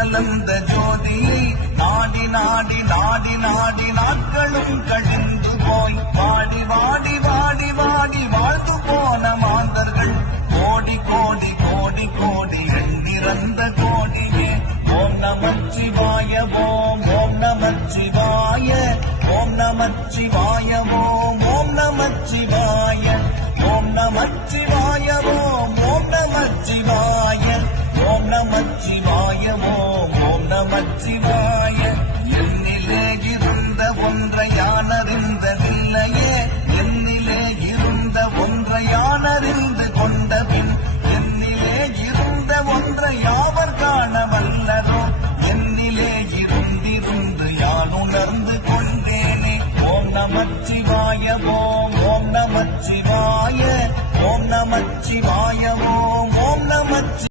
கலந்த ஜோதி நாடி நாடி நாடி நாடி நாட்களும் கழிந்து போய் வாடி வாடி வாடி வாடி வாழ்ந்து போன மாந்தர்கள் கோடி கோடி கோடி கோடி எண்ணிறந்த